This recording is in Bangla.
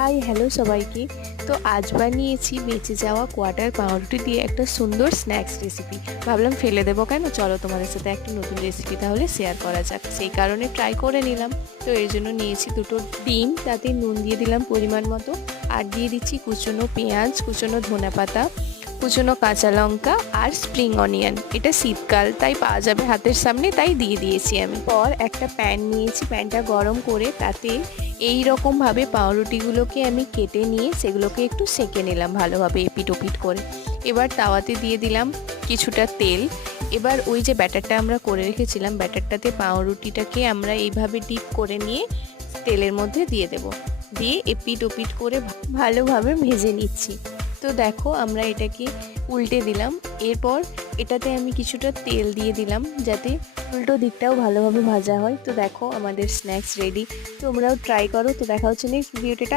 হাই হ্যালো সবাইকে। তো আজ বানিয়েছি বেঁচে যাওয়া কোয়াটার পাউরুটি দিয়ে একটা সুন্দর স্ন্যাক্স রেসিপি। ভাবলাম ফেলে দেবো কেন, চলো তোমাদের সাথে একটা নতুন রেসিপি তাহলে শেয়ার করা যাক, সেই কারণে ট্রাই করে নিলাম। তো এর জন্য নিয়েছি দুটো ডিম, তাতে নুন দিয়ে দিলাম পরিমাণ মতো, আর দিয়ে দিচ্ছি কুচনো পেঁয়াজ, কুচনো ধনেপাতা, কুচনো কাঁচা লঙ্কা আর স্প্রিং অনিয়ন। এটা শীতকাল তাই পাওয়া যাবে হাতের সামনে, তাই দিয়ে দিয়েছি আমি। পর একটা প্যান নিয়েছি, প্যানটা গরম করে তাতে এই রকমভাবে পাউরুটিগুলোকে আমি কেটে নিয়ে সেগুলোকে একটু সেঁকে নিলাম ভালোভাবে এপিট ওপিট করে। এবার তাওয়াতে দিয়ে দিলাম কিছুটা তেল। এবার ওই যে ব্যাটারটা আমরা করে রেখেছিলাম, ব্যাটারটাতে পাউরুটিটাকে আমরা এইভাবে ডিপ করে নিয়ে তেলের মধ্যে দিয়ে দেব, দিয়ে এপিট ওপিট করে ভালোভাবে ভেজে নিচ্ছি। তো দেখো আমরা এটাকে উল্টে দিলাম। এরপর এটাতে আমি কিছুটা তেল দিয়ে দিলাম যাতে উল্টো দিকটাও ভালোভাবে ভাজা হয়। তো দেখো আমাদের স্ন্যাক্স রেডি, তোমরাও ট্রাই করো। তো দেখা হচ্ছে নেক্সট ভিডিওটা।